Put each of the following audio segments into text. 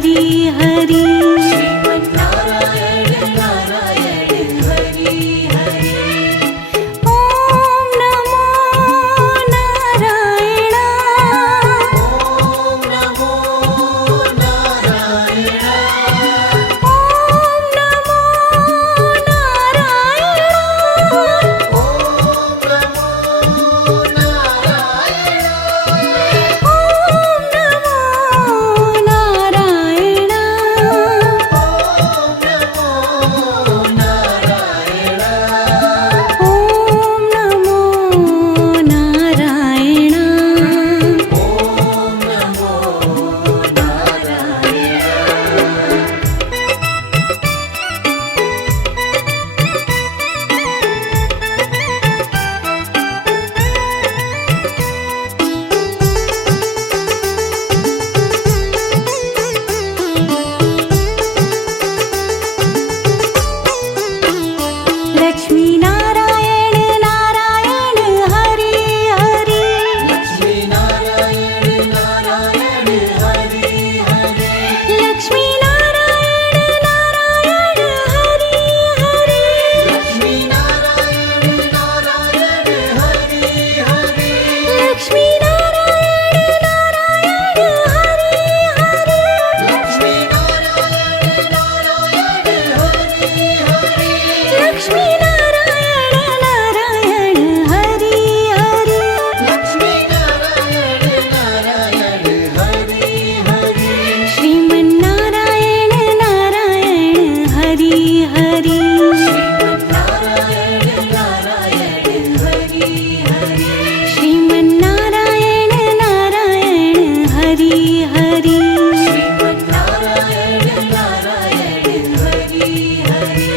हरि हरि। श्रीमन्नारायण नारायण हरि हरि। ओम नमो नारायण। ओम नमो नारायण। ओम नमो नारायण। ओम नमो नारायण। ओम नमो नारायण। ओम नमो नारायण। ओम नमो नारायण। ओम नमो नारायण। लक्ष्मी नारायण नारायण हरि हरि। लक्ष्मी नारायण नारायण हरि हरि। लक्ष्मी नारायण नारायण हरि हरि। लक्ष्मी नारायण नारायण हरि हरि। लक्ष्मी नारायण नारायण हरि हरि। लक्ष्मी नारायण नारायण हरि हरि। लक्ष्मी नारायण नारायण हरि हरि। लक्ष्मी नारायण नारायण हरि हरि। श्रीमन्नारायण नारायण हरि हरि। श्रीमन्नारायण नारायण हरि हरि। श्रीमन्नारायण नारायण हरि हरि। श्रीमन्नारायण नारायण हरि हरि।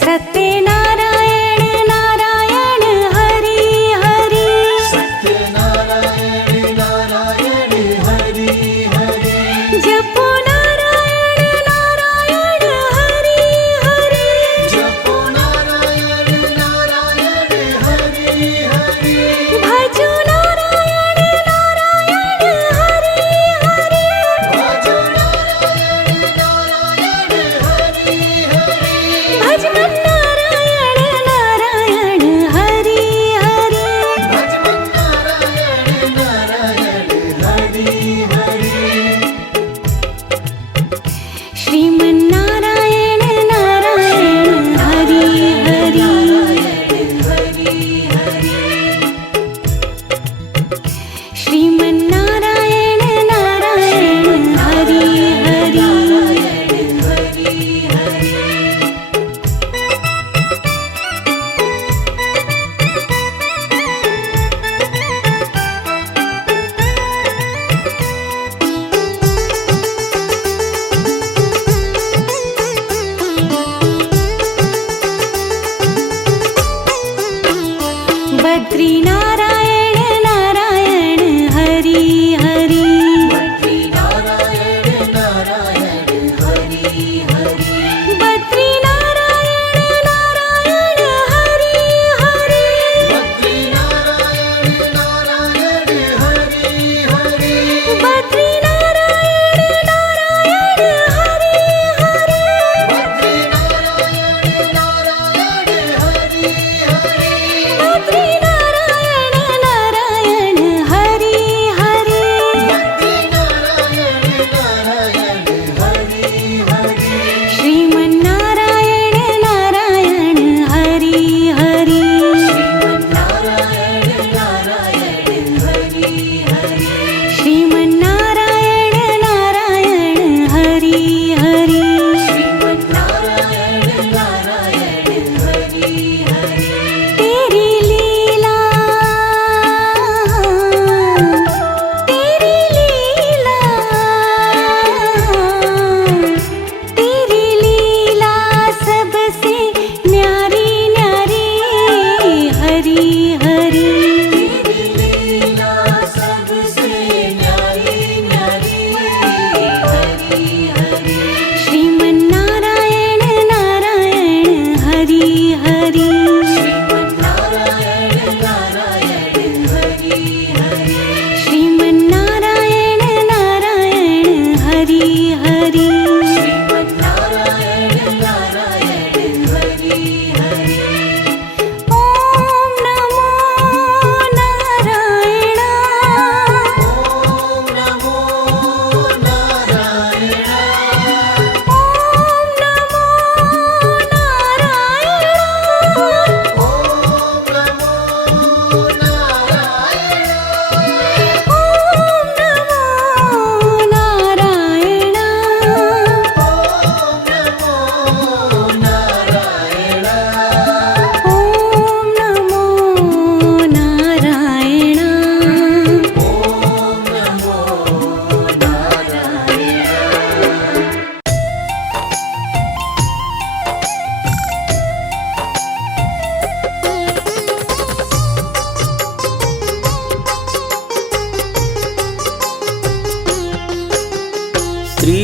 सत्यनारायण नारायण हरि हरि।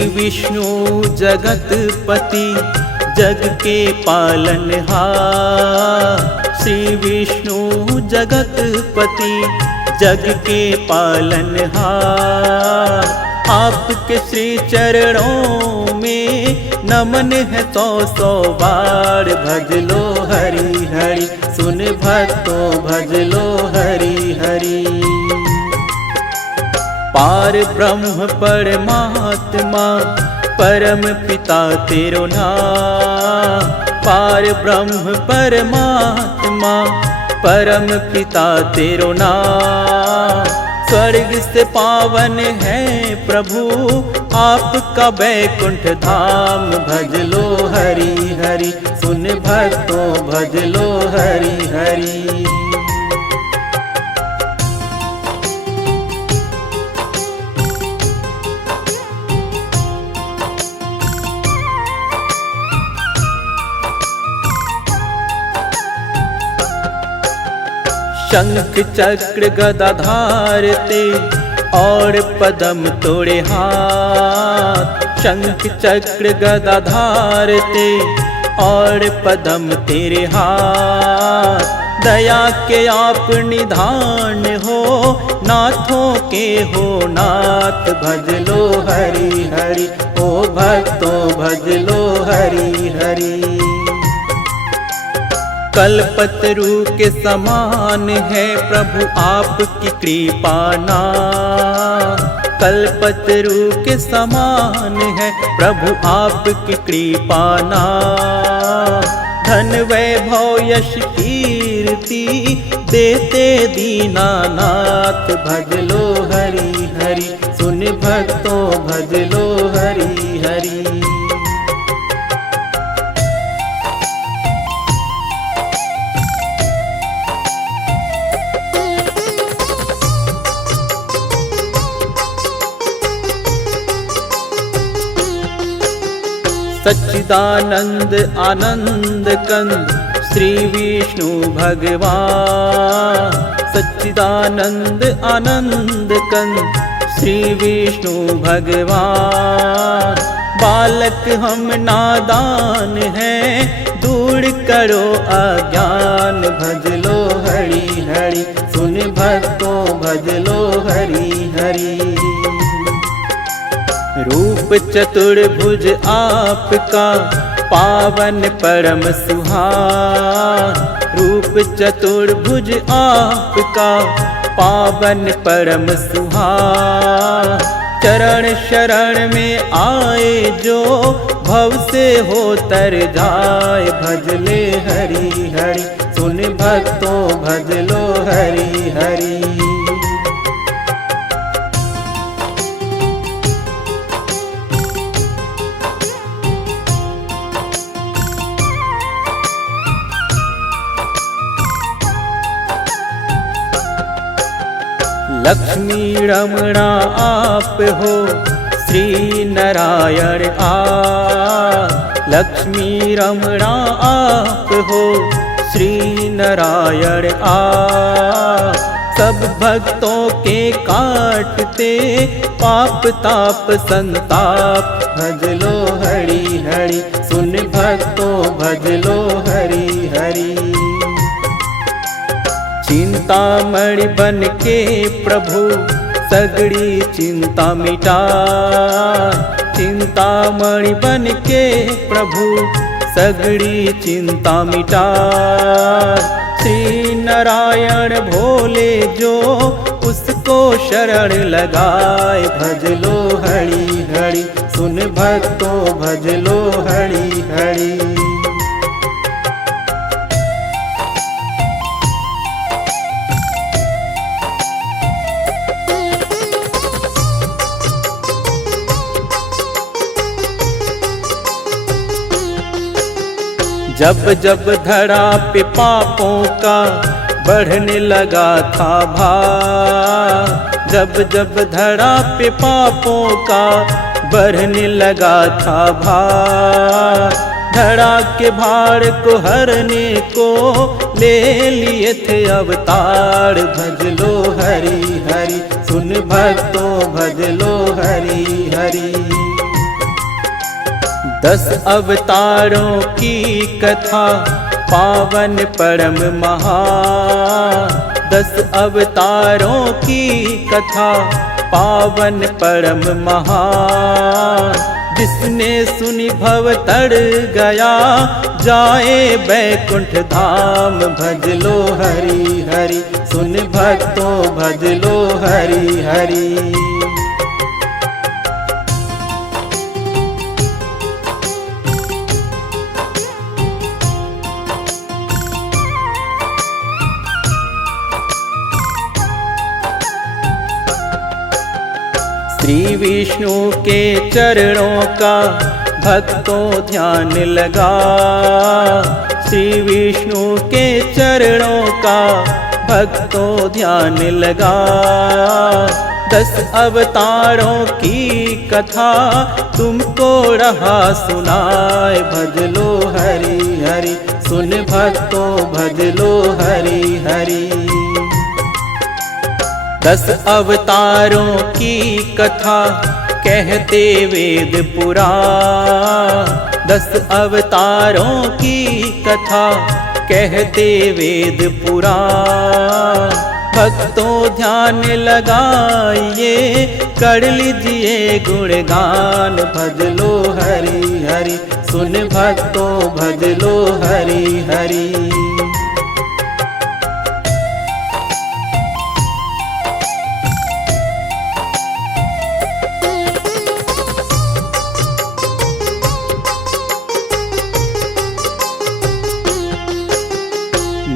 विष्णु जगतपति जग के पालनहार, श्री विष्णु जगतपति जग के पालनहार। आपके श्री चरणों में नमन है 100 बार। भज लो हरि हरि, सुन भक्तों भज लो हरि हरि। पार ब्रह्म परमात्मा परम पिता तेरो नाम। पार ब्रह्म परमात्मा परम पिता तेरो नाम। स्वर्ग से पावन है प्रभु आपका बैकुंठ धाम। भज लो हरि हरि, सुन भक्तों भज लो हरि हरि। शंख चक्र गदाधार ते और पदम तोड़े हाथ। शंख चक्र गदाधार ते और पदम तेरे हाथ। दया के आप निधान हो, नाथों के हो नाथ। भज लो हरि हरि, ओ भक्तों भज लो हरि हरि। कल्पतरु के समान है प्रभु आपकी कृपा नाम। कल्पतरु के समान है प्रभु आपकी कृपा नाम। धन वैभव यश कीर्ति देते दीनानाथ। भज लो हरि हरि, सुन भक्तों भज लो हरि हरि। सच्चिदानंद आनंद कंद श्री विष्णु भगवान। सच्चिदानंद आनंद कंद श्री विष्णु भगवान। बालक हम नादान हैं, दूर करो अज्ञान। भज लो हरि हरि, सुन भक्तों भज लो हरि हरि। रूप चतुर्भुज आपका पावन परम सुहान। रूप चतुर्भुज आपका पावन परम सुहान। चरण शरण में आए जो भव से हो तर जाए। भज ले हरि हरि, सुन भक्तों भज लो हरि हरि। लक्ष्मी रमणा आप हो श्री नारायण लक्ष्मी रमणा आप हो श्री नारायण सब भक्तों के काटते पाप ताप संताप। भज लो हरि हरि, सुन भक्तों भज लो हरि हरि। चिंतामणि बन के प्रभु सगड़ी चिंता मिटा। चिंतामणि बन के प्रभु सगड़ी चिंता मिटा। श्री नारायण भोले जो उसको शरण लगाए। भज लो हरि हरि, सुन भक्तों भज लो हरि हरि। जब जब धरा पे पापों का बढ़ने लगा था भार। जब जब धरा पे पापों का बढ़ने लगा था भार। धरा के भार को हरने को ले लिए थे अवतार। भज लो हरि हरि, सुन भक्तों भज लो हरि हरि। 10 अवतारों की कथा पावन परम महान। 10 अवतारों की कथा पावन परम महान। जिसने सुनी भव तर गया, जाए बैकुंठ धाम। भज लो हरि हरि, सुन भक्तों भज लो हरि हरि। श्री विष्णु के चरणों का भक्तों ध्यान लगा। श्री विष्णु के चरणों का भक्तों ध्यान लगा। 10 अवतारों की कथा तुमको रहा सुनाए। भज लो हरि हरि, सुन भक्तों भज लो हरि हरि। 10 अवतारों की कथा कहते वेद पुराण। 10 अवतारों की कथा कहते वेद पुराण। भक्तों ध्यान लगाइए, कर लीजिए गुणगान। भज लो हरि हरि, सुन भक्तों भज लो हरि हरि।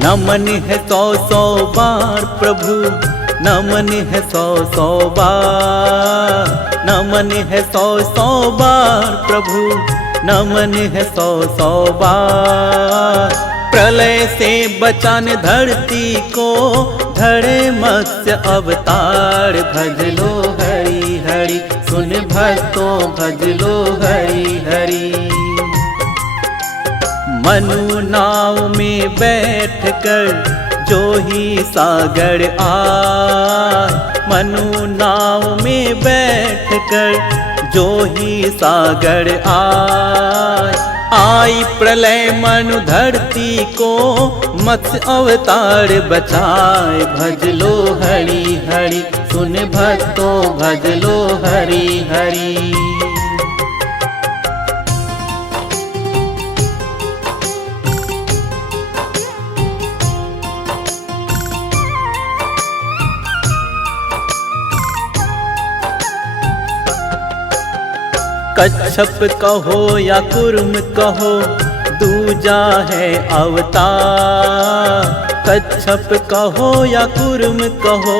नमन है 100 बार प्रभु, नमन है 100 बार। नमन है 100 बार प्रभु, नमन है 100 बार। प्रलय से बचाने धरती को, धरे मत्स्य अवतार। भज लो हरि हरि, सुन भक्तों भज लो हरि हरि। मनु नाव में बैठकर जो ही सागर आए। मनु नाव में बैठकर जो ही सागर आए। आई प्रलय मनु धरती को, मत्स्य अवतार बचाए। भज लो हरि हरि, सुन भक्तों भज लो हरि हरि। कच्छप कहो या कुर्म कहो, दूजा है अवतार। कच्छप कहो या कुर्म कहो,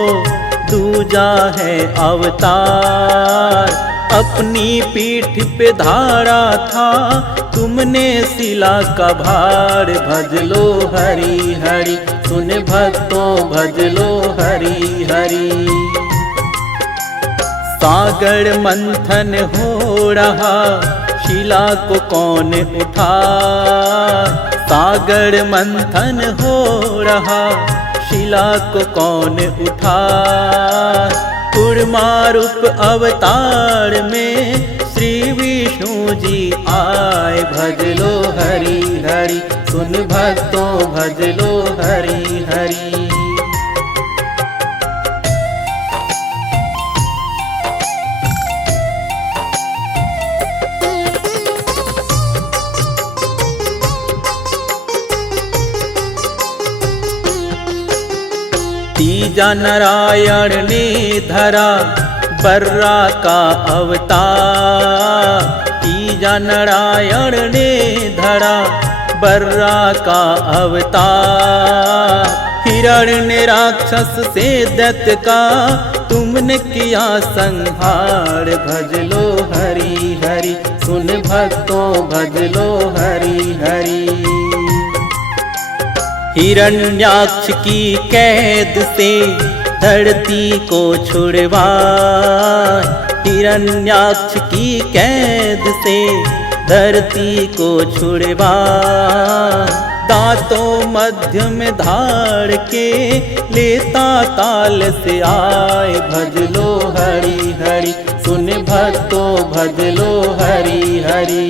दूजा है अवतार। अपनी पीठ पे धारा था तुमने शिला का भार। भज लो हरि हरि, सुन भक्तों भज लो हरि हरि। सागर मंथन हो रहा, शिला को कौन उठा। सागर मंथन हो रहा, शिला को कौन उठा। कूर्मा रूप अवतार में श्री विष्णु जी आए। भज लो हरि हरि, सुन भक्तों भज लो हरि हरि। तीजा नारायण ने धरा बर्रा का अवतार। तीजा नारायण ने धरा बर्रा का अवतार। हिरण्य राक्षस से दैत्य का तुमने किया संहार। भज लो हरि हरि, सुन भक्तों भज लो हरि हरि। हिरण्याक्ष की कैद से धरती को छुड़वा। हिरण्याक्ष की कैद से धरती को छुड़वा। दांतों मध्य में धार के लेता ताल से आए। भज लो हरि हरि, सुन भक्तों भज लो हरि हरि।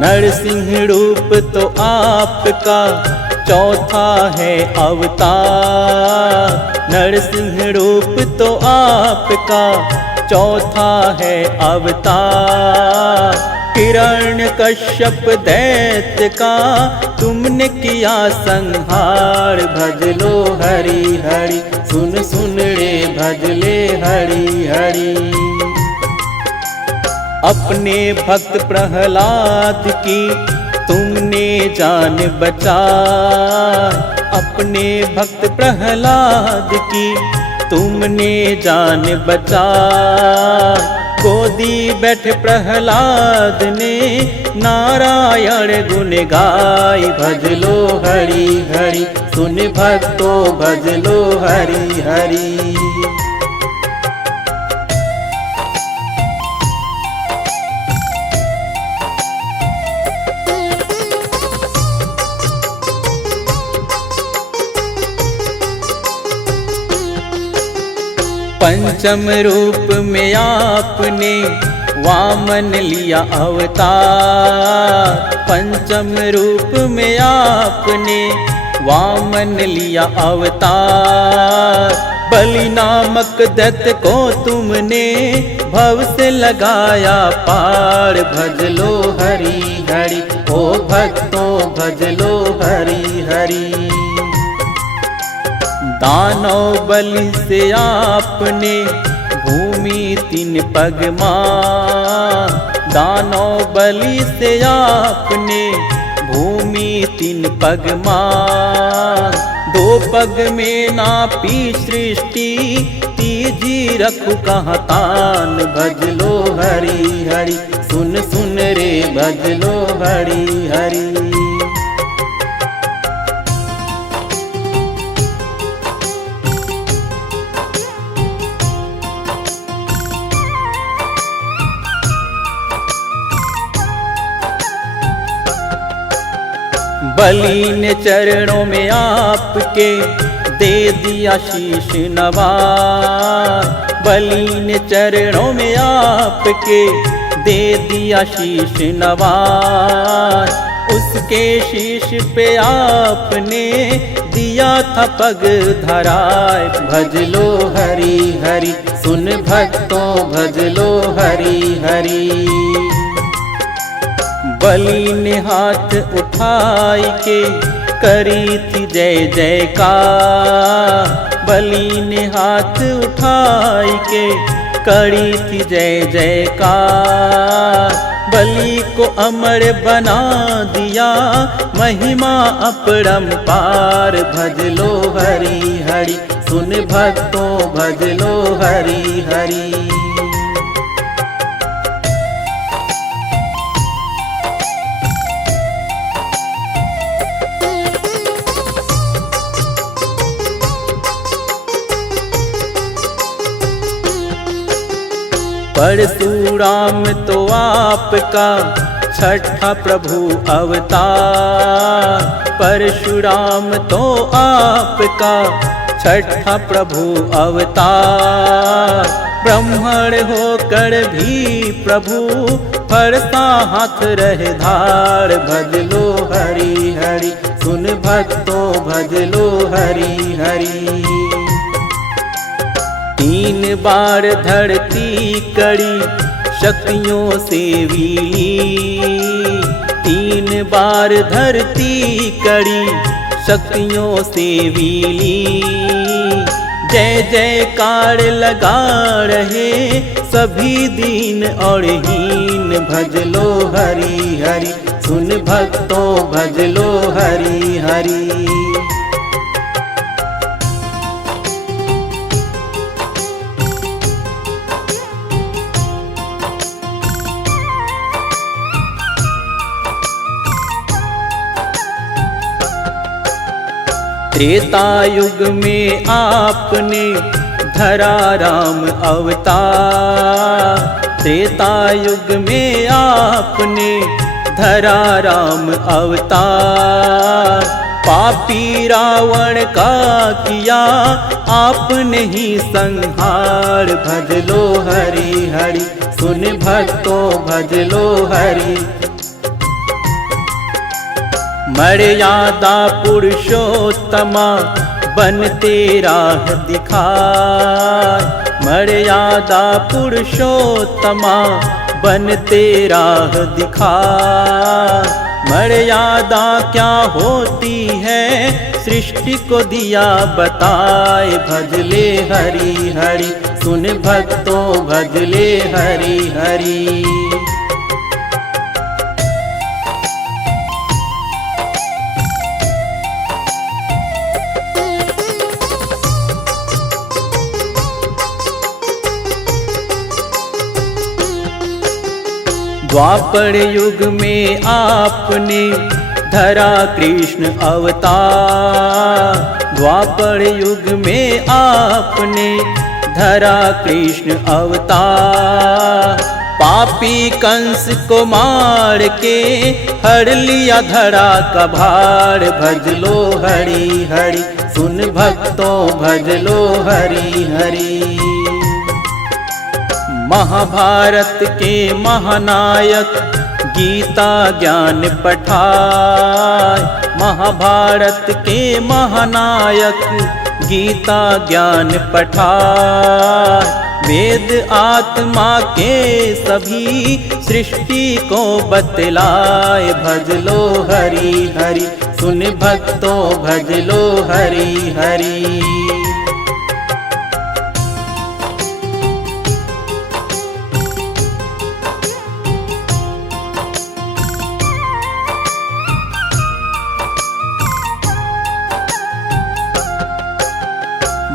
नरसिंह रूप तो आपका चौथा है अवतार। नरसिंह रूप तो आपका चौथा है अवतार। हिरण्य कश्यप दैत्य का तुमने किया संहार। भज लो हरि हरि, सुन सुन रे भज ले हरि हरि। अपने भक्त प्रहलाद की तुमने जान बचाई। अपने भक्त प्रहलाद की तुमने जान बचाई। गोदी बैठे प्रहलाद ने नारायण गुण गाय। भज लो हरि हरि, सुन भक्तों भज लो हरि हरि। पंचम रूप में आपने वामन लिया अवतार। पंचम रूप में आपने वामन लिया अवतार। बलि नामक दैत्य को तुमने भव से लगाया पार। भज लो हरि हरि, ओ भक्तों भज लो हरि हरि। दानव बलि से आपने भूमि तीन पग मार। दानव बलि से आपने भूमि तीन पग मार। दो पग में नापी सृष्टि, तीजी रखू कहाँ तान। भज लो हरि हरि, सुन सुन रे भज लो हरि हरि। बलि ने चरणों में आपके दे दिया शीश नवार। बलि ने चरणों में आपके दे दिया शीश नवार। उसके शीश पे आपने दिया था पग धराए। भज लो हरि हरि, सुन भक्तों भज लो हरि हरि। बलि ने हाथ उठाई के करी थी जय जयकार। बलि ने हाथ उठाई के करी थी जय जयकार। बलि को अमर बना दिया महिमा अपरंपार। भज लो हरि हरि, सुन भक्तों भज लो हरि हरि। परशुराम तो आपका छठा प्रभु अवतार। परशुराम तो आपका छठा प्रभु अवतार। ब्राह्मण होकर भी प्रभु फरसा हाथ रहे धार। भज लो हरि हरि, सुन भक्तों भज लो हरि हरि। तीन बार धरती कड़ी शक्तियों से विलीन। तीन बार धरती कड़ी शक्तियों से विलीन। जय जयकार लगा रहे सभी दीन और हीन। भज लो हरि हरि, सुन भक्तों भज लो हरि हरि। त्रेता युग में आपने धरा राम अवतार। त्रेता युग में आपने धरा राम अवतार। पापी रावण का किया आपने ही संहार। भज लो हरि हरि सुन भक्तों भज लो हरि। मर्यादा पुरुषोत्तमा बन तेरा दिखाए। मर्यादा पुरुषोत्तमा बन तेरा दिखाए। मर्यादा क्या होती है सृष्टि को दिया बताए। भजले हरि हरि सुन भक्तों भजले हरि हरि। द्वापर युग में आपने धरा कृष्ण अवतार। द्वापर युग में आपने धरा कृष्ण अवतार। पापी कंस को मार के हर लिया धरा का भार। भज लो हरि हरि सुन भक्तों भज लो हरि हरि। महाभारत के महानायक गीता ज्ञान पठाए। महाभारत के महानायक गीता ज्ञान पठाए। वेद आत्मा के सभी सृष्टि को बतलाए। भज लो हरि हरि सुन भक्तों भज लो हरि हरि।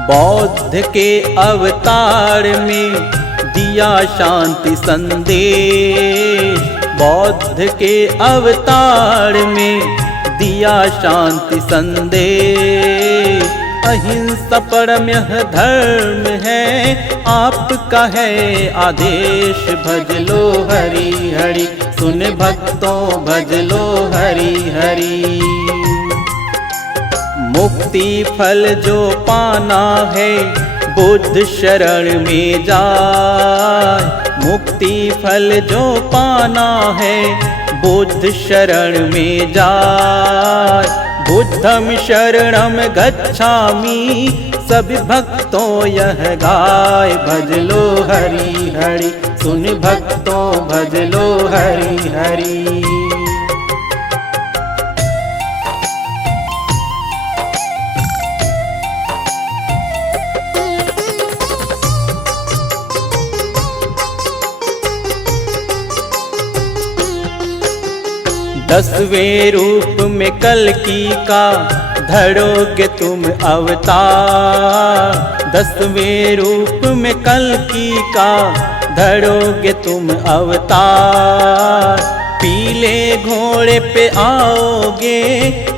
बौद्ध के अवतार में दिया शांति संदेश। बौद्ध के अवतार में दिया शांति संदेश। अहिंसा परम धर्म है आपका है आदेश। भज लो हरि हरि सुन भक्तों भज लो हरि हरि। मुक्ति फल जो पाना है बुद्ध शरण में जाए। मुक्ति फल जो पाना है बुद्ध शरण में जाए। बुद्धम शरणम गच्छामि सभी भक्तों यह गाय। भज लो हरि हरि सुन भक्तों भज लो हरि हरि। दसवें रूप में कल्कि का धरोगे तुम अवतार। दसवें रूप में कल्कि का धरोगे तुम अवतार। पीले घोड़े पे आओगे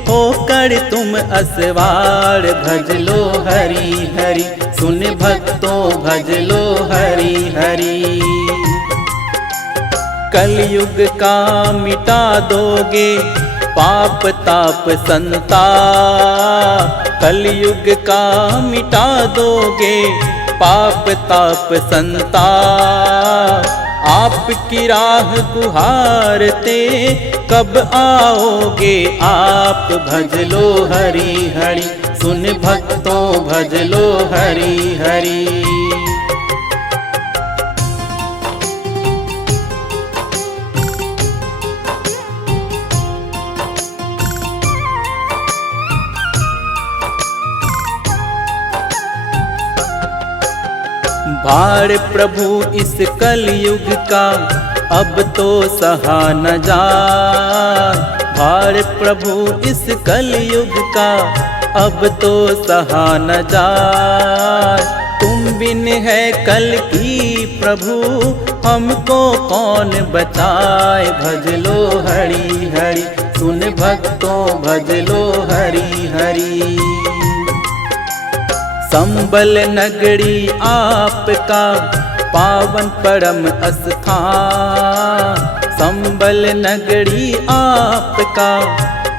होकर तुम असवार। भज लो हरि हरि सुन भक्तों भज लो हरि हरि। कलयुग का मिटा दोगे पाप ताप संताप। कलयुग का मिटा दोगे पाप ताप संताप। आपकी राह गुहारते कब आओगे आप। भज लो हरि हरि सुन भक्तों भज लो हरि हरि। भार प्रभु इस कलयुग का अब तो सहा न जाए। भार प्रभु इस कलयुग का अब तो सहा न जाए। तुम बिन है कल की प्रभु हमको कौन बचाए। भज लो हरि हरि सुन भक्तों भज लो हरि हरि। संबल नगरी आपका पावन परम स्थान, संबल नगरी आपका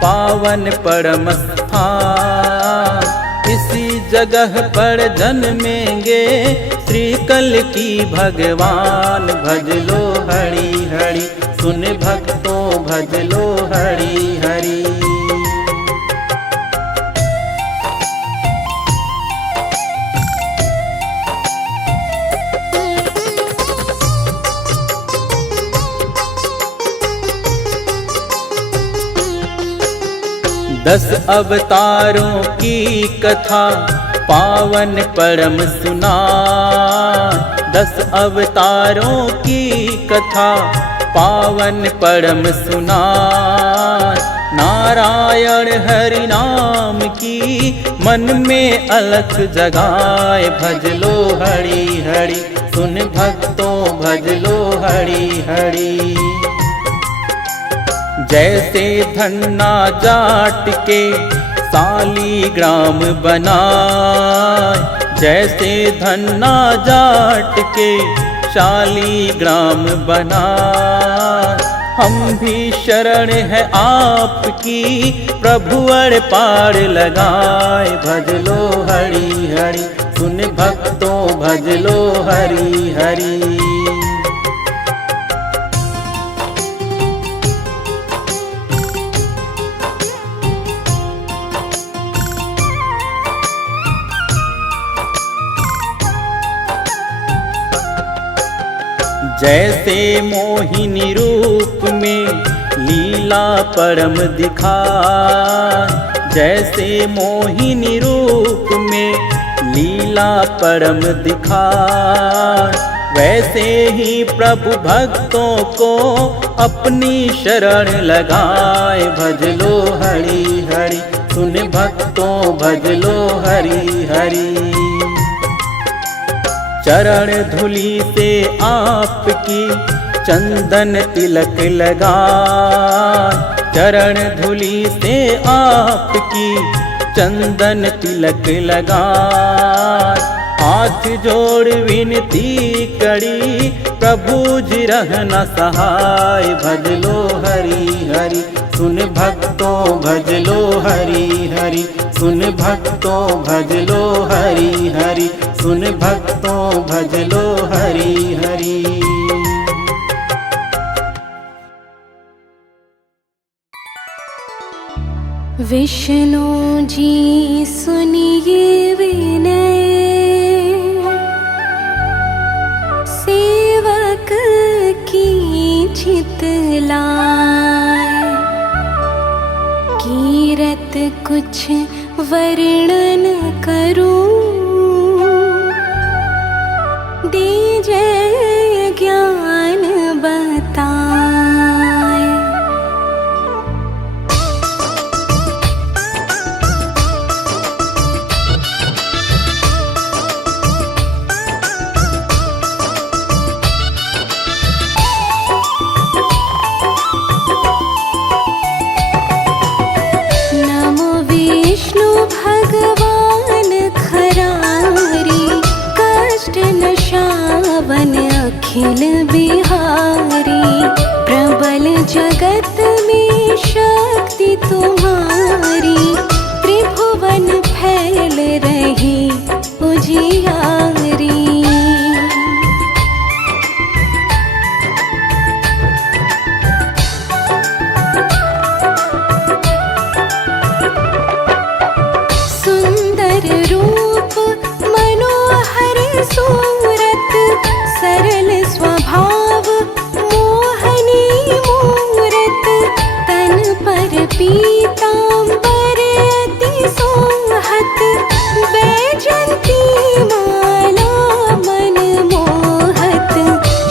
पावन परम स्थान। इसी जगह पर जन्मेंगे श्री कल की भगवान। भज लो हरि हरि, सुन भक्तों भज लो हरि हरि। दस अवतारों की कथा पावन परम सुना, दस अवतारों की कथा पावन परम सुना। नारायण हरि नाम की मन में अलख जगाए। भज लो हरि हरि, सुन भक्तों भज लो हरि हरि। जैसे धन्ना जाट के सालीग्राम बनाए, जैसे धन्ना जाट के शालीग्राम बनाए। हम भी शरण है आपकी प्रभु अड़ पार लगाए। भज लो हरि हरि, सुन भक्तों भज लो हरि हरि। जैसे मोहिनी रूप में लीला परम दिखाए, जैसे मोहिनी रूप में लीला परम दिखाए। वैसे ही प्रभु भक्तों को अपनी शरण लगाए। भज लो हरि हरि, सुन भक्तों भज लो हरि हरि। चरण धूलि से आपकी चंदन तिलक लगा, चरण धूलि से आपकी चंदन तिलक लगा। हाथ जोड़ विनती करी प्रभु जी रहना सहाय। भज लो हरि हरि, सुन भक्तों भज लो हरि हरि, सुन भक्तों भज लो हरि हरि, सुन भक्तों भज लो हरि हरि। विष्णु जी सुनिए विनय, सेवक की चितलाय। कीरत कुछ वर्णन करूं, दीजिए ज्ञान बताए। नमो विष्णु भगवान खरारी, कष्ट नशावन अखिल बिहारी। प्रबल जगत में शक्ति तुम्हारी, त्रिभुवन फैल रही उजियारी। सुंदर रूप मनोहर सूरत, सरल स्वभाव मोहनी मूरत। तन पर पीतांबर अति सोहत, बैजंती माला मन मोहत।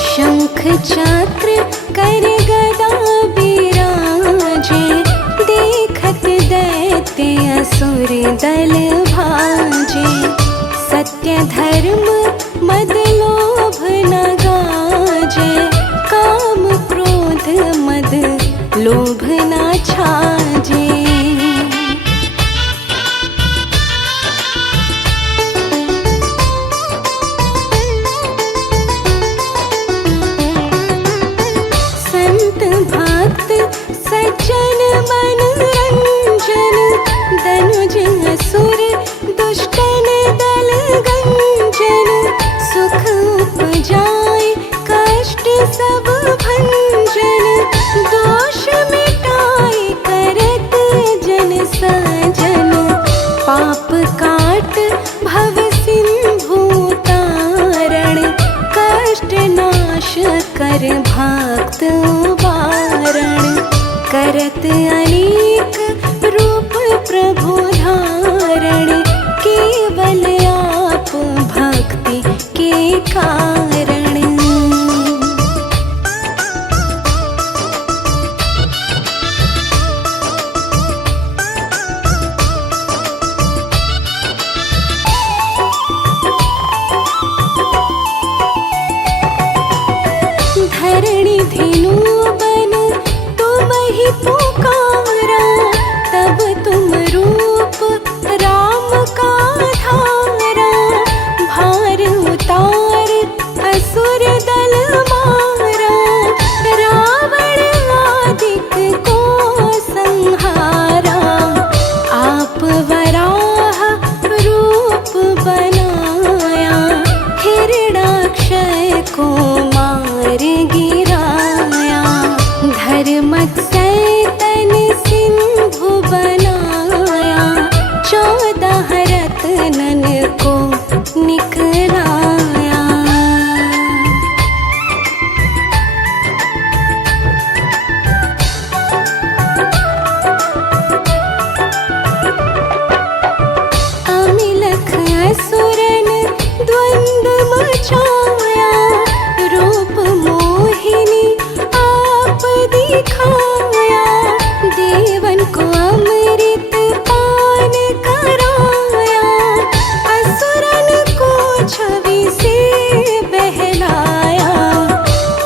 शंख चक्र कर गदा बिराजे, देखत दैत्य असुर दल भाजे। सत्य धर्म मद लोभ न गाजे, काम क्रोध मद लोभ न छाजे। सुख उपजाए कष्ट सब भंजन, दोष मिटाए करत जन सजन, पाप काट भव सिंधु तारण, कष्ट नाश कर भक्त वारण, करत अनेक रूप प्रभु धारण, केवल आप भक्ति के कारण। धरणी धेनु बन तुम ही पुकारा, तब तुम रूप राम का धारा, भार उतार असुर दल मारा, रावण आदिक को संहारा, आप वराह रूप बनाया, हिरणाक्षय को मार गिराया, धर्मक सैतन सिंधु बनाया, 14 रत्नन को निकलाया। अमिलख असुरन द्वंद मचाया, रूप मोहिनी आप दिखाया, देवन को अमृत पान कराया, असुरन को छवि से बहलाया,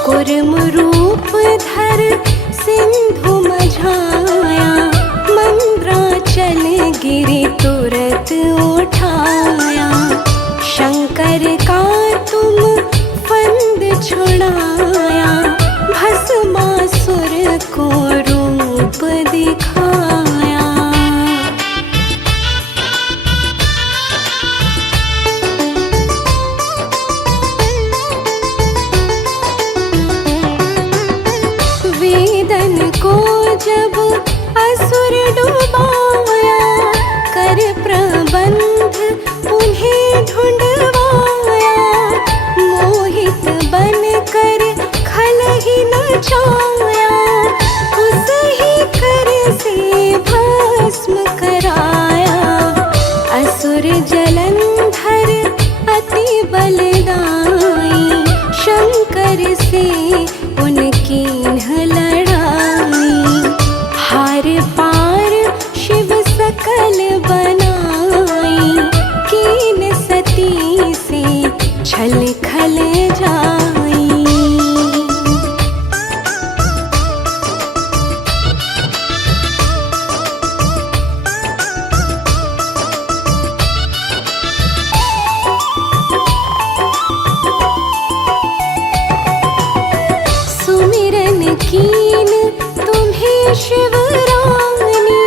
कुर्म रूप धर सिंधु मझाया, मंद्राचल गिरि तुरत उठाया, शंकर का तुम फंद छुड़ाया, भस्मासुर को रूप दिखाया। वेदन को जब असुर डुबाया, कर प्रबंध उन्हें ढूंढवाया, मोहित बन कर खल ही नचाया, उस ही कर से भस्म कराया, असुर जलंधर अति बलदाई, शंकर से उनकी लड़ाई, हार पार शिव सकल बनाई, कीन सती से छल खल जाई। सुमिरन कीन तुम्हें शिवरानी,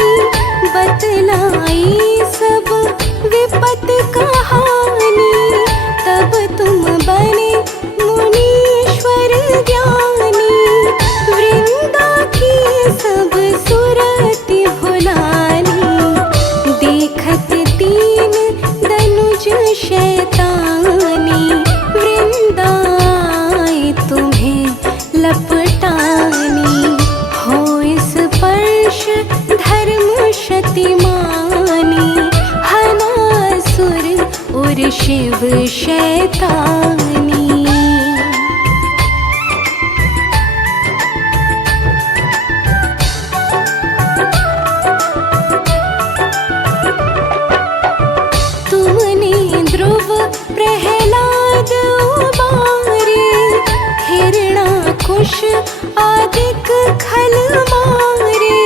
बतलाई सब विपत कहानी, तब तुम बने मुनीश्वर ज्ञानी, वृंदा की सब सुरति भुलानी, देखत तीन धनुज शैतानी, वृंदाई तुम्हें लपटानी, हो स्पर्श धर्म शतिमानी, हनासुर और शिव शैतानी। तुमने ध्रुव प्रहलाद उबारे, हिरणाकुश आदिक खल मारे,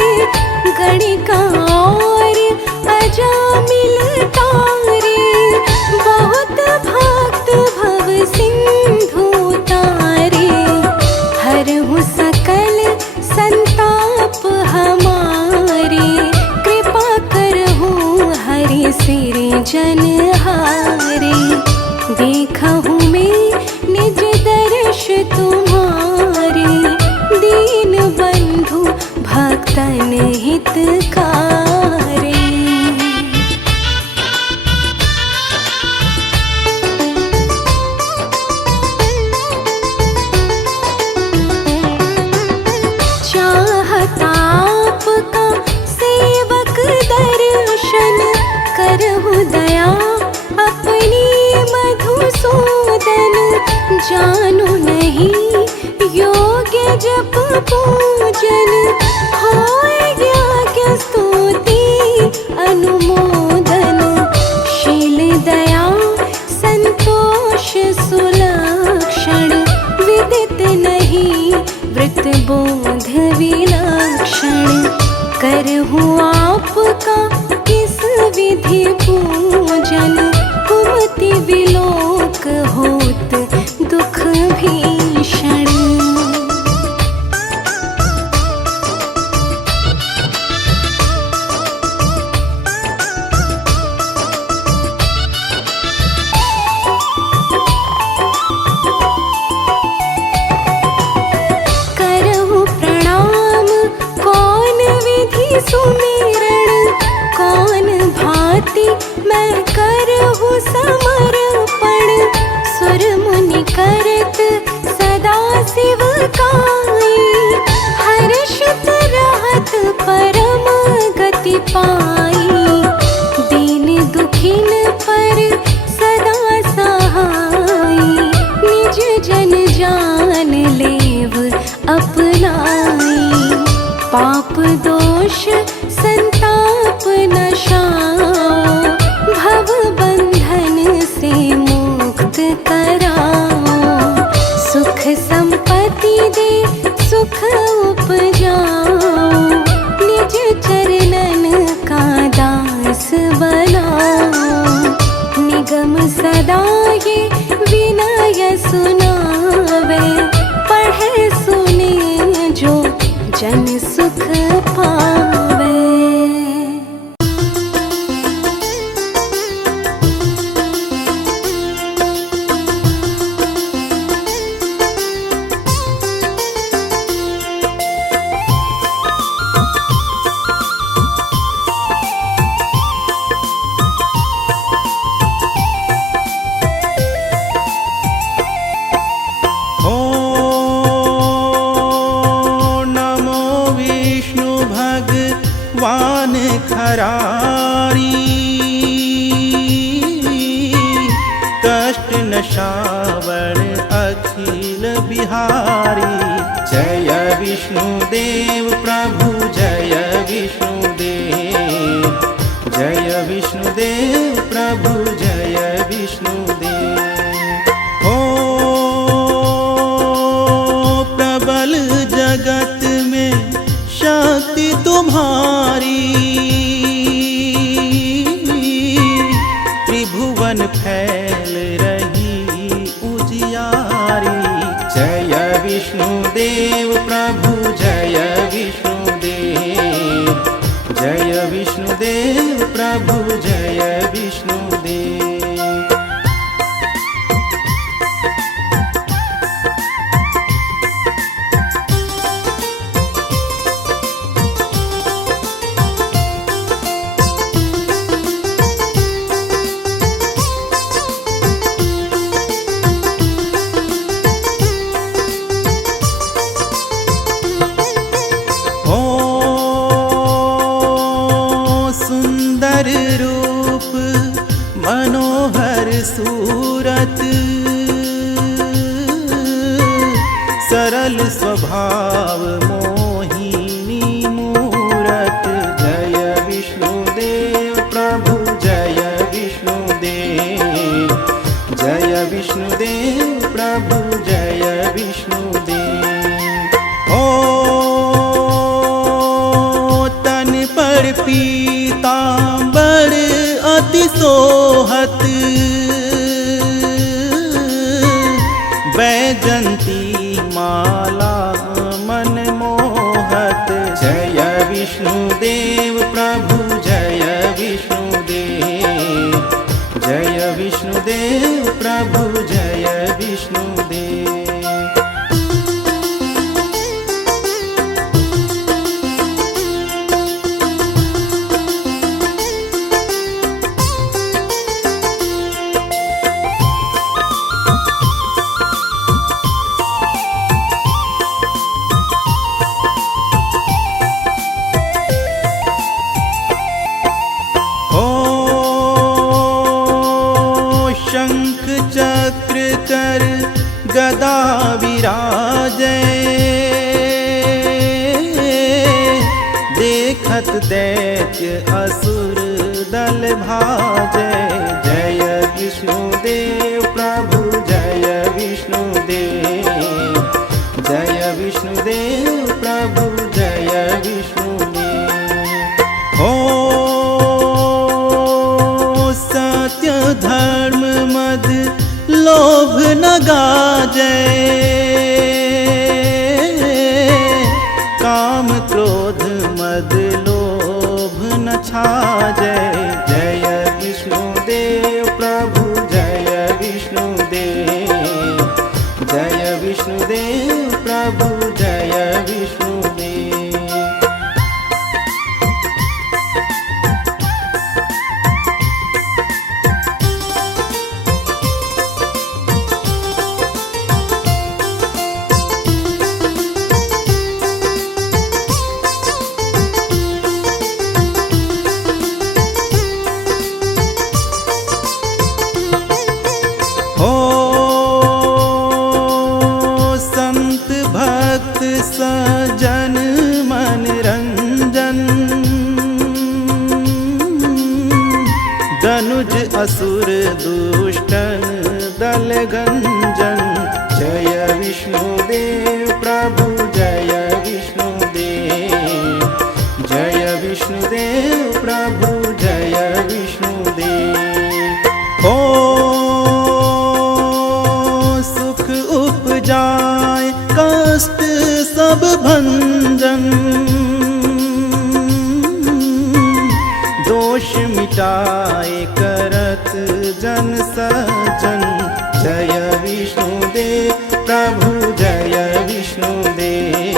गणिका और अजामिल तारे, बहुत भक्त भव सिंधु तारे, हरहु सकल संताप हमारे, कृपा करहु हरि सिर जनहारे, देखहु में जानो नहीं योग्य जप पूजन होय यज्ञ स्तुति अनुमोदन शील दया संतोष सुलक्षण विदित नहीं व्रत बोध विलक्षण करहूँ आपका किस विधि पूजन कुमति विलोक होत दुख भीषण। करहूँ प्रणाम कौन विधि सुमिरण कौन भांति मैं करहूँ समर्पण सुर मुनि करत सदा शिव काई हर्षित रहत परम गति पाई दीन दुखिन पर सदा सहाई निज जन जान लेव अपनाई पाप दोष संताप नशाओ भव बंधन से मुक्त कराओ सुख संपत्ति दे सुख उपजाओ निज चरणन का दास बनाओ निगम सदा ये विनय सुनावे पढ़े सुने जो जन सुख पावे। वान खरारी कष्ट नशावर अखिल बिहारी जय विष्णुदेव प्रभु जय विष्णुदेव जय विष्णुदेव प्रभु जय विष्णुदेव। हो प्रबल जगत में शक्ति तुम्हारी त्रिभुवन फैल रही उजियारी जय विष्णुदेव प्रभु जय विष्णुदेव जय विष्णुदेव प्रभु जय विष्णुदेव। रूप मनोहर सूरत सरल स्वभाव मोहिनी मूरत जय विष्णुदेव प्रभु जय विष्णुदेव जय विष्णुदेव प्रभु जय विष्णुदेव। ओ तन पर पीतांबर अति सोहत बैजंती माला मन मोहत जय विष्णुदेव प्रभु जय विष्णुदेव जय विष्णुदेव प्रभु जय विष्णुदेव। गदा विराजे, देखत दैत्य असुर दल भाजे। जय विष्णुदेव प्रभु जय विष्णुदेव, जय विष्णुदेव प्रभु जय विष्णुदेव। हो सत्य धर्म मद लोभ न गाजे, काम क्रोध मद लोभ न छाजे। जय विष्णुदेव प्रभु जय विष्णुदेव, जय विष्णुदेव प्रभु जय विष्णुदेव। हो संत भक्त सजन मन रंजन, दनुज असुर दुष्टन दल गंजन। जय विष्णुदेव प्रभु जय विष्णुदेव, जय विष्णुदेव प्रभु जय विष्णुदेव। हो सुख उपजाए कष्ट सब भंजन, दोष मिटाए करत जन सज्जन। जय विष्णुदेव प्रभु जय विष्णुदेव,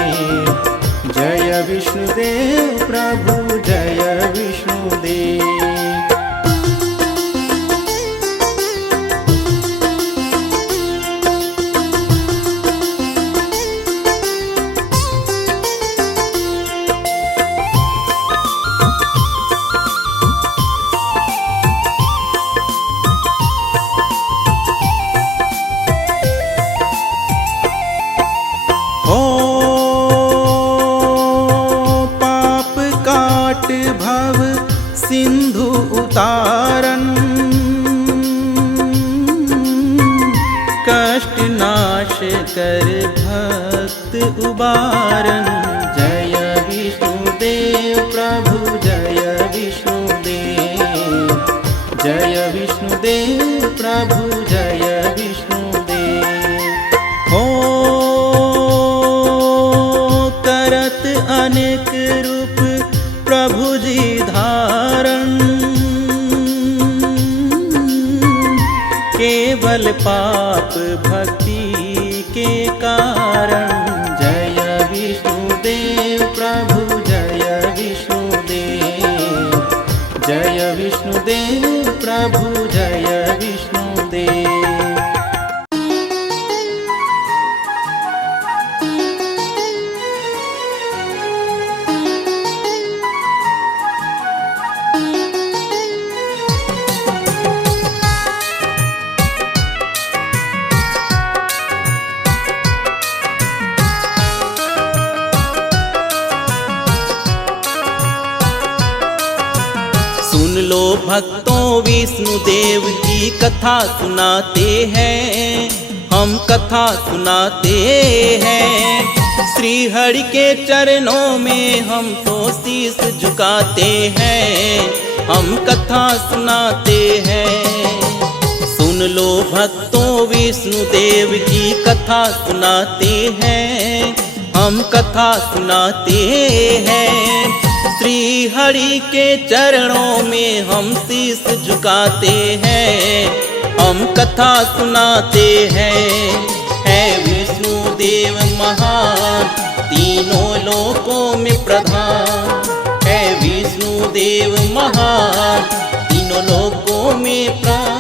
जय विष्णुदेव प्रभु जय विष्णुदेव। हो पाप काट भव सिंधु उतारन, कष्ट नाश कर भक्त उबारन। जय विष्णुदेव प्रभु जय विष्णुदेव, जय विष्णुदेव प्रभु जय विष्णुदेव। हो करत अनेक रूप प्रभु जी धारण, केवल पाप भक्ति के कारण। जय विष्णुदेव प्रभु जय विष्णुदेव, जय विष्णुदेव प्रभु जय विष्णुदेव। सुन लो भक्तों विष्णुदेव की कथा सुनाते हैं, हम कथा सुनाते हैं। श्री हरि के चरणों में हम तो शीश झुकाते हैं, हम कथा सुनाते हैं। सुन लो भक्तों विष्णुदेव की कथा सुनाते हैं, हम कथा सुनाते हैं। श्री हरि के चरणों में हम शीश झुकाते हैं, हम कथा सुनाते हैं। है विष्णुदेव महान तीनों लोकों में प्रधान, है विष्णुदेव महान तीनों लोकों में प्रधान।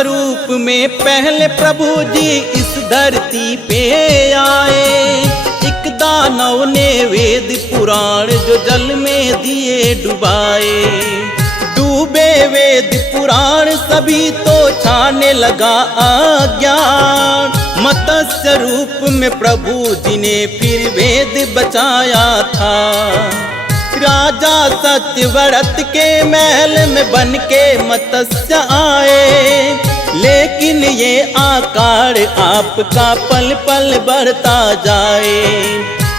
स्वरूप में पहले प्रभु जी इस धरती पे आए। एक दानव ने वेद पुराण जो जल में दिए डुबाए। डूबे वेद पुराण सभी तो छाने लगा अज्ञान। मत्स्य रूप में प्रभु जी ने फिर वेद बचाया था। राजा सत्यव्रत के महल में बन के मत्स्य आए। लेकिन ये आकार आपका पल पल बढ़ता जाए।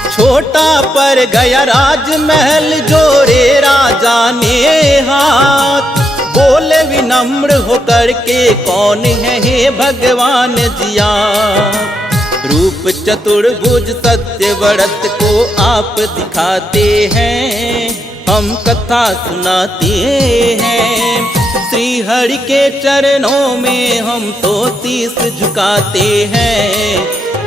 छोटा पर गया राजमहल जोड़े राजा ने हाथ। बोले विनम्र होकर के कौन है हे भगवान जिया। रूप चतुर्भुज सत्यव्रत को आप दिखाते हैं, हम कथा सुनाते हैं। श्री हरि के चरणों में हम तो शीश झुकाते हैं,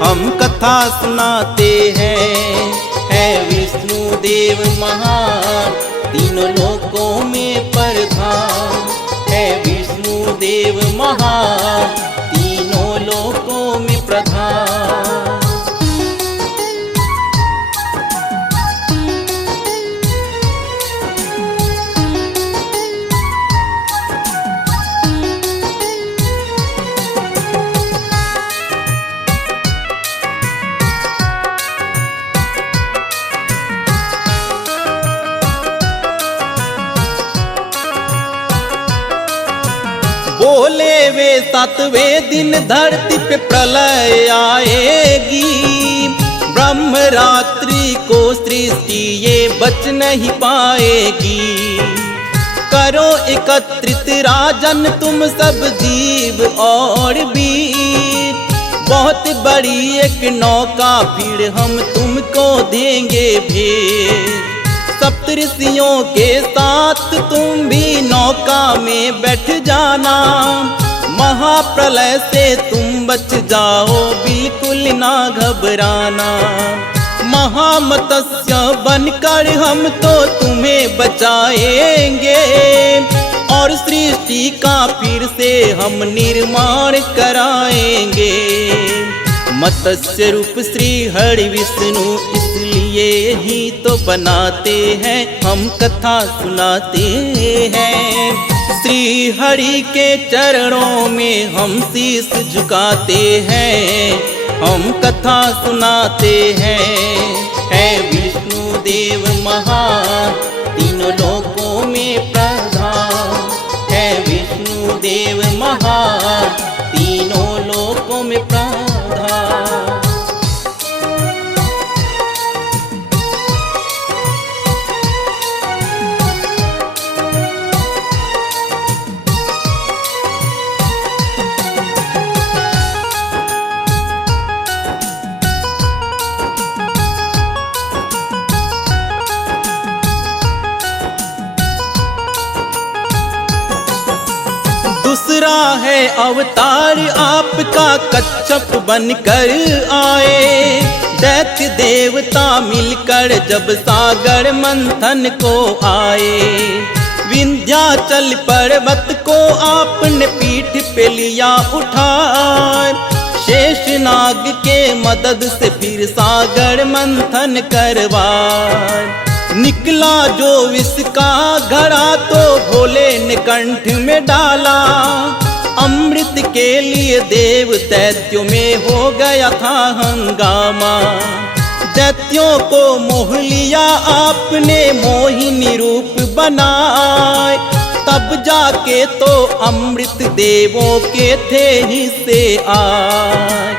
हम कथा सुनाते हैं। है विष्णु देव महान तीनों लोकों में प्रधान। है विष्णु देव महान तीनों लोकों में प्रधान। बोले वे सातवें दिन धरती पे प्रलय आएगी। ब्रह्म रात्रि को सृष्टि ये बच नहीं पाएगी। करो एकत्रित राजन तुम सब जीव और वीर। बहुत बड़ी एक नौका फिर हम तुमको देंगे भेंट। सप्तऋषियों के साथ तुम भी नौका में बैठ जाना। महाप्रलय से तुम बच जाओ बिल्कुल ना घबराना। महामत्स्य बनकर हम तो तुम्हें बचाएंगे और सृष्टि का फिर से हम निर्माण कराएंगे। मत्स्य रूप श्री हरि विष्णु इसलिए ही तो बनाते हैं, हम कथा सुनाते हैं। श्री हरि के चरणों में हम शीश झुकाते हैं, हम कथा सुनाते हैं। है विष्णु देव महान तीनों लोकों में प्रधान। है विष्णु देव महान तीनों लोकों में प्रधान। दूसरा है अवतार आपका कच्छप बनकर आए। दैत्य देवता मिलकर जब सागर मंथन को आए। विंध्याचल पर्वत को आपने पीठ पे लिया उठाए। शेषनाग के मदद से फिर सागर मंथन करवाए। निकला जो विष का घड़ा तो भोले ने कंठ में डाला। अमृत के लिए देव दैत्यों में हो गया था हंगामा। दैत्यों को मोह लिया आपने मोहिनी रूप बनाए। तब जाके तो अमृत देवों के थे हिस्से आए।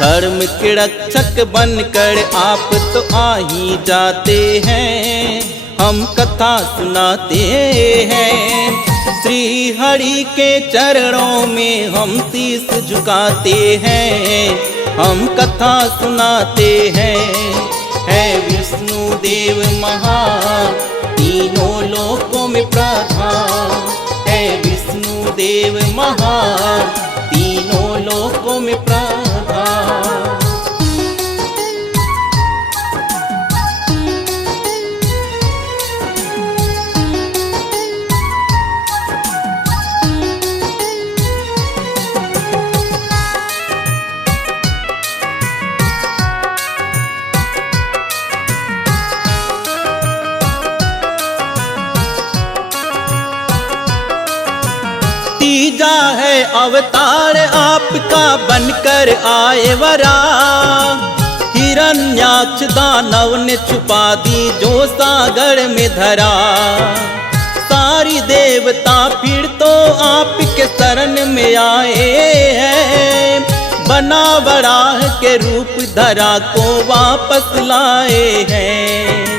धर्म के रक्षक बनकर आप तो आ ही जाते हैं, हम कथा सुनाते हैं। श्री हरि के चरणों में हम शीश झुकाते हैं, हम कथा सुनाते हैं। है विष्णु देव महान तीनों लोकों में प्रधान। है विष्णु देव महान तीनों लोकों में प्रधान। है अवतार आपका बनकर आए वरा। हिरण्याक्ष दानव ने छुपा दी जो सागर में धरा। सारी देवता फिर तो आपके शरण में आए हैं। बना वराह के रूप धरा को वापस लाए हैं।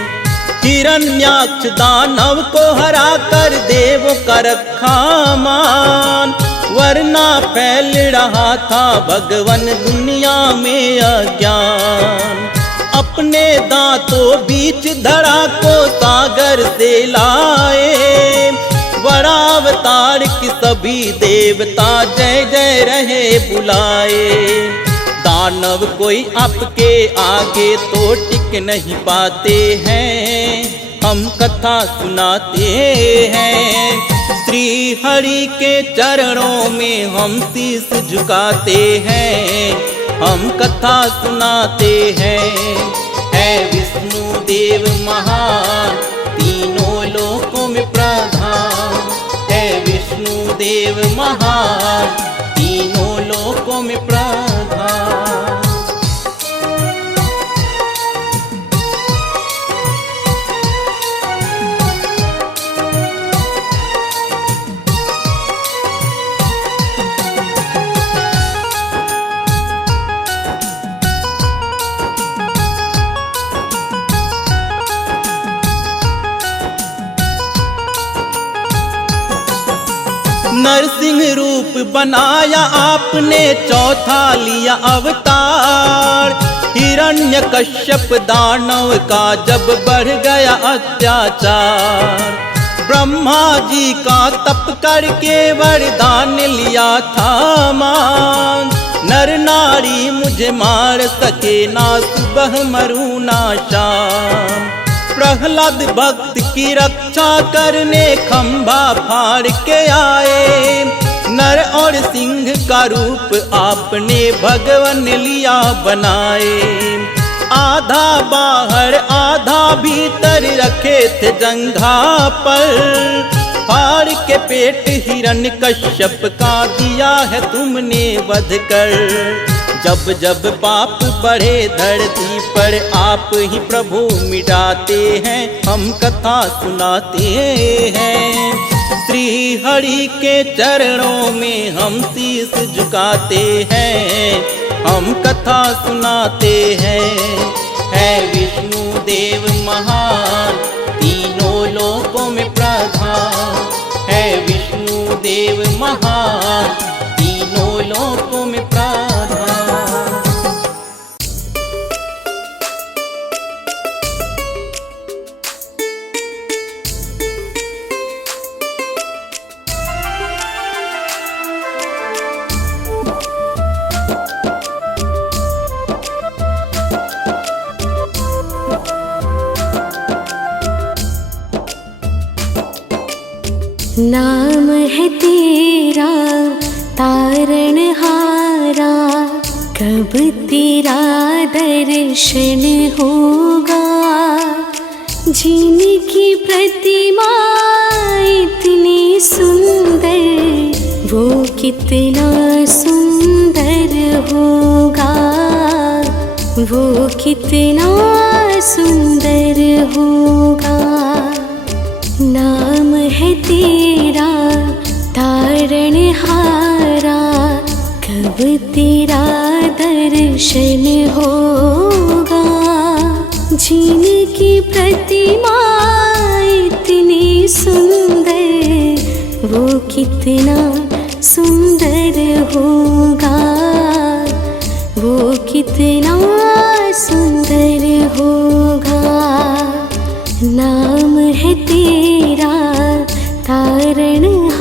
हिरण्याक्ष दानव को हरा कर देव का रखा मान। वरना फैल रहा था भगवन दुनिया में अज्ञान। अपने दांतों बीच धरा को सागर से लाए। वरावतार की सभी देवता जय जय रहे बुलाए। दानव कोई आपके आगे तो टिक नहीं पाते हैं। हम कथा सुनाते हैं। श्री हरि के चरणों में हम शीश झुकाते हैं। हम कथा सुनाते हैं। है विष्णु देव महान तीनों लोकों में प्रधान। है विष्णु देव महान तीनों लोकों में प्रधान। नरसिंह रूप बनाया आपने चौथा लिया अवतार। हिरण्यकश्यप दानव का जब बढ़ गया अत्याचार। ब्रह्मा जी का तप करके वरदान लिया था मान। नर नारी मुझे मार सके ना सुबह मरूं ना शाम। प्रहलाद भक्त की रक्षा करने खंभा फाड़ के आए। नर और सिंह का रूप आपने भगवन लिया बनाए। आधा बाहर आधा भीतर रखे थे जंघा पर। फाड़ के पेट हिरण्यकश्यप का दिया है तुमने वध कर। जब जब पाप बढ़े धरती पर आप ही प्रभु मिटाते हैं। हम कथा सुनाते हैं। श्री हरि के चरणों में हम शीश झुकाते हैं। हम कथा सुनाते हैं। है विष्णु देव महान तीनों लोकों में प्रधान। है विष्णु देव महान तीनों लोकों में प्रधान। नाम है तेरा तारणहारा। कब तेरा दर्शन होगा। जिनकी प्रतिमा इतनी सुंदर वो कितना सुंदर होगा। वो कितना सुंदर होगा। नाम है तेरा तारणहारा। कब तेरा दर्शन होगा। जिनकी प्रतिमा इतनी सुंदर वो कितना सुंदर होगा। वो कितना सुंदर होगा। नाम है तेरा तारणहारा।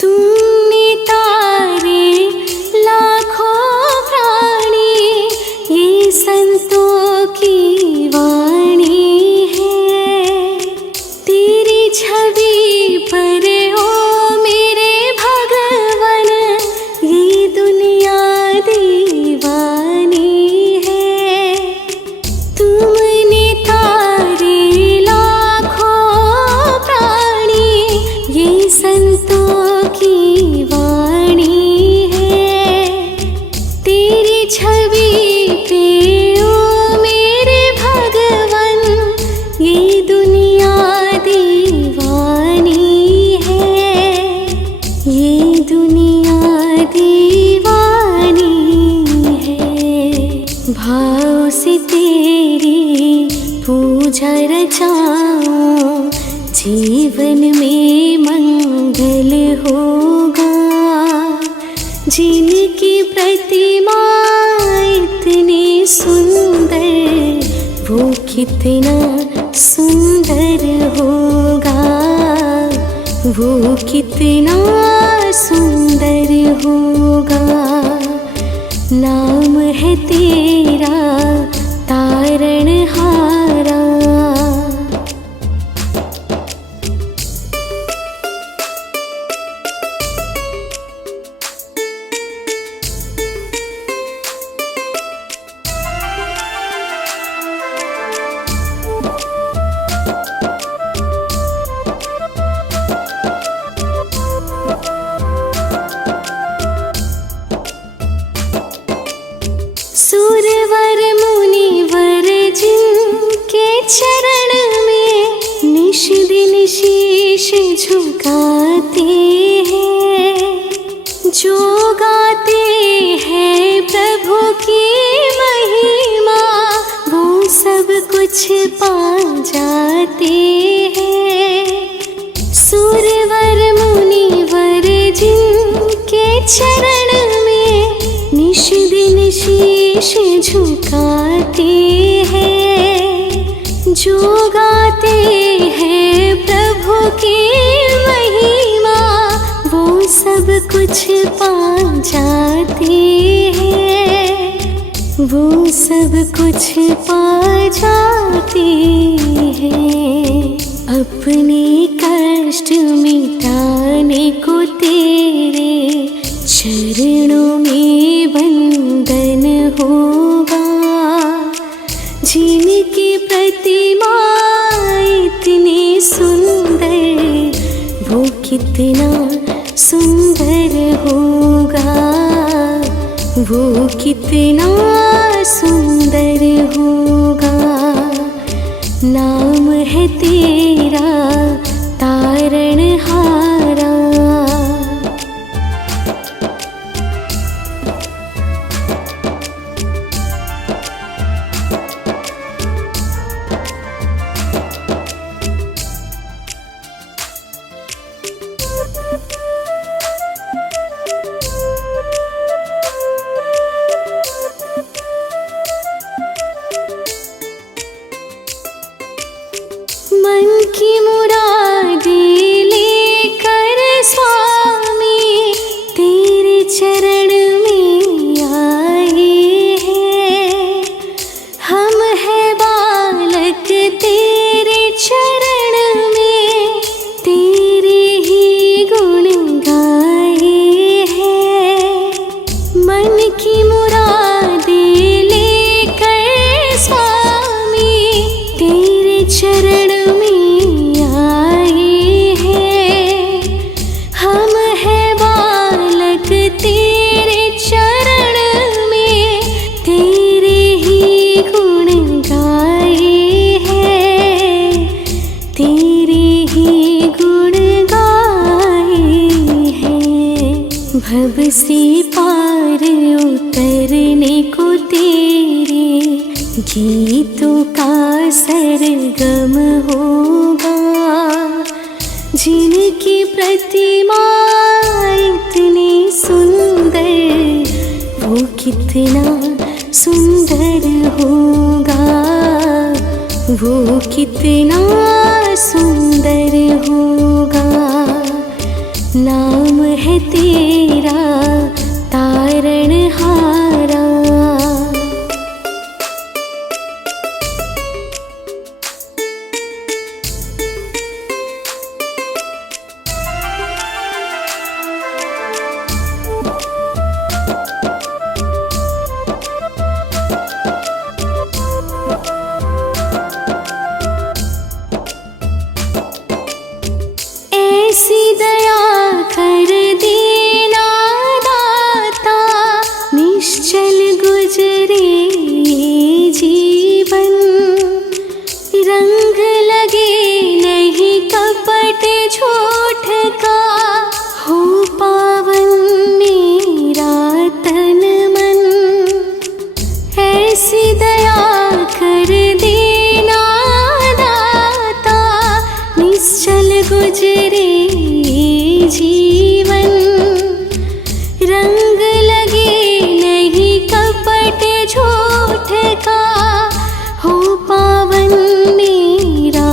तुम ये संतों की वाणी है। तेरी छवि पे ओ मेरे भगवन, ये दुनिया दीवानी है, ये दुनिया दीवानी है। भाव से तेरी पूजा रचाऊं, जीवन में मंगल होगा। जिनकी प्रतिमा इतनी सुंदर, वो कितना सुंदर होगा, वो कितना सुंदर होगा। नाम है तेरा तारणहारा। सुरवर मुनिवर जिनके चरण में निश दिन शीश झुकाते हैं, जो गाते हैं प्रभु की महिमा, वो सब कुछ पा जाते हैं। सुरवर मुनिवर जिनके चरण में निश दिन शीश झुकाते हैं, जो गाते हैं प्रभु की महिमा, वो सब कुछ पा जाते हैं, वो सब कुछ पा जाते हैं। अपने कष्ट मिटाने को तेरे चरणों में बंधन होगा। जिनकी प्रतिमा इतनी सुंदर, वो कितना सुंदर होगा, वो कितना सुंदर होगा। नाम है तेरा तारणहारा। मन की मुरादें लेकर स्वामी तेरे चरण में आए हैं। हम हैं बालक तेरे चरण में, तेरे ही गुण गाए हैं। मन की मुरादें लेकर स्वामी तेरे चरण भव से पार उतरने को तेरे गीतों का सरगम होगा। जिनकी प्रतिमा इतनी सुंदर, वो कितना सुंदर होगा, वो कितना सुंदर होगा। नाम है तेरा तारणहारा। ऐसी झूठ का हो पावन मेरा तन मन। ऐसी दया कर देना दाता, निश्चल गुजरे जीवन। रंग लगे नहीं कपट झूठ का हो पावन मेरा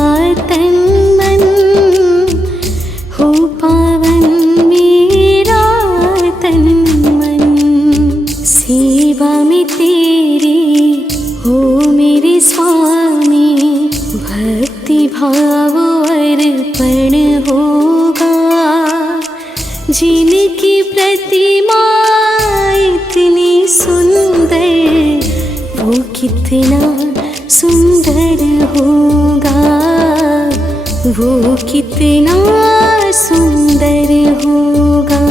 तन मन। हो पावन मेरा तन मन। सेवा में तेरी हो मेरे स्वामी, भक्ति भाव अर्पण होगा। जिनकी प्रतिमा इतनी सुंदर, वो कितना सुंदर होगा। वो कितना सुंदर होगा।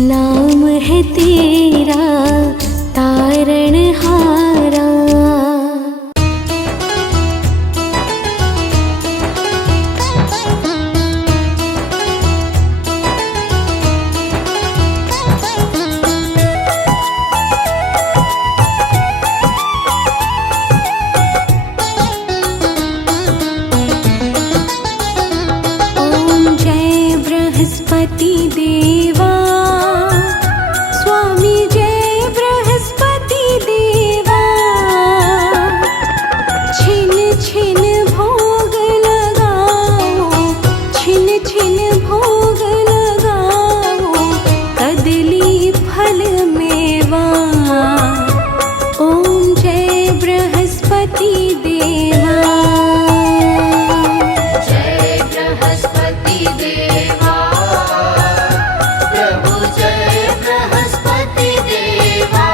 नाम है तेरा तारणहारा। बृहस्पति देवा, स्वामी जय बृहस्पति देवा। छिन छिन भोग लगाओ, छिन छिन भोग लगाओ, कदली फल मेवा। ओम जय बृहस्पति देवा। जय बृहस्पति देवा, प्रभु जय बृहस्पति देवा।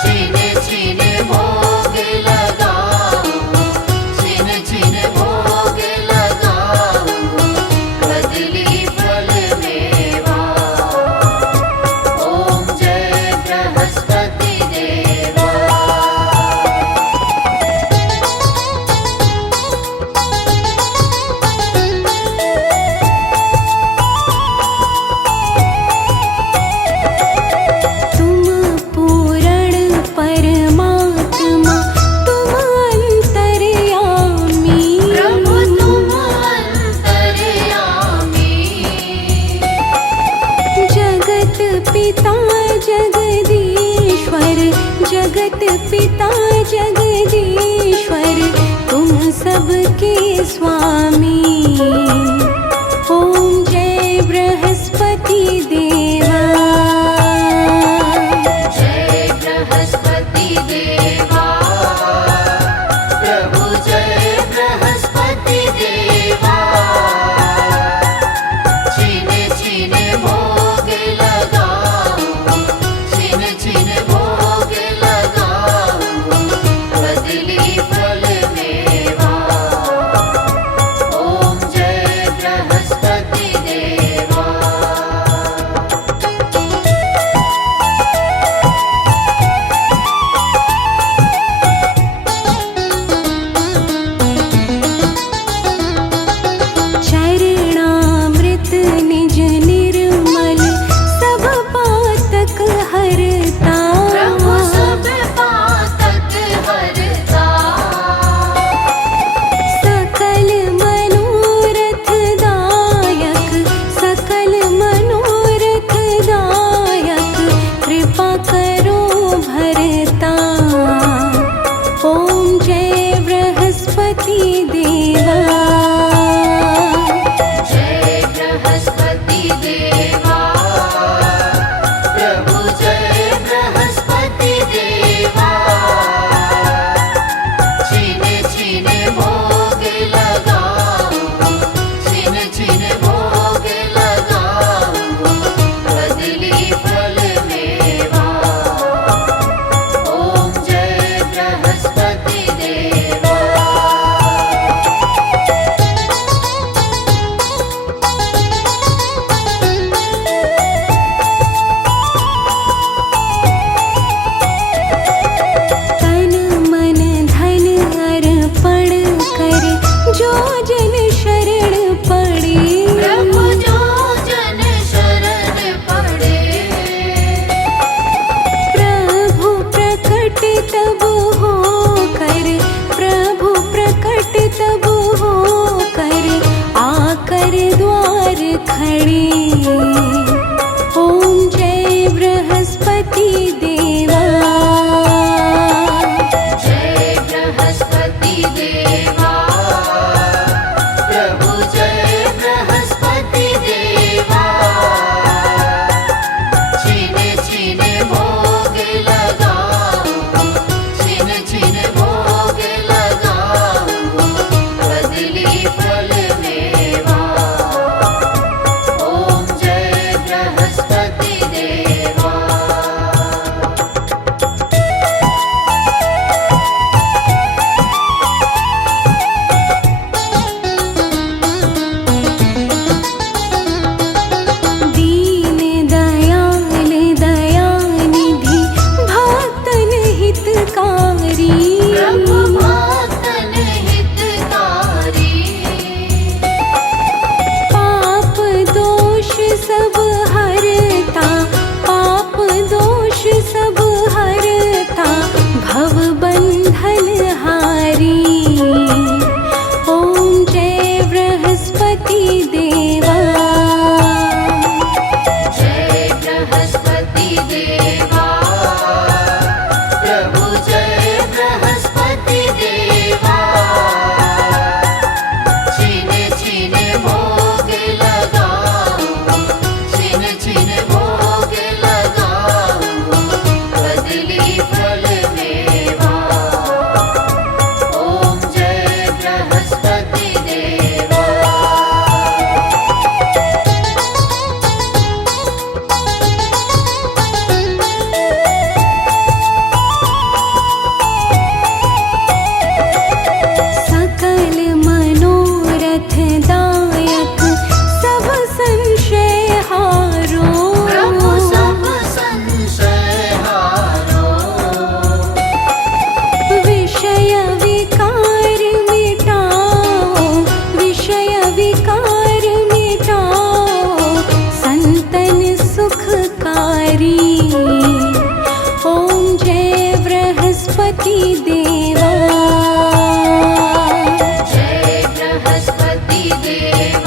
छिन छिन भोग लगाओ, छिन छिन भोग लगाओ, कदली फल मेवा। ओम जय बृहस्पति देवा। तुम पूर्ण परमात्मा, तुम अंतर्यामी। प्रभु तुम अंतर्यामी। जगत पिता जगदीश्वर, जगत पिता जगदीश्वर, तुम सबके स्वामी। ओम जय बृहस्पति देवा। जय बृहस्पति देवा, प्रभु जय बृहस्पति देवा। छिन छिन भोग लगाओ, छिन छिन भोग लगाओ, कदली फल मेवा। ओम देवा। जय बृहस्पति देवा, प्रभु जय बृहस्पति देवा। छिन छिन भोग लगाओ, छिन छिन भोग लगाओ, बदली फल मेवा। ओम जय बृहस्पति देवा। सकल मनोरथ दायक सब संशय हारो। प्रभु सब संशय हारो, विषय विकार मिटाओ, विषय विकार मिटाओ, संतन सुखकारी। ओम जय बृहस्पति देवा। जय बृहस्पति देवा।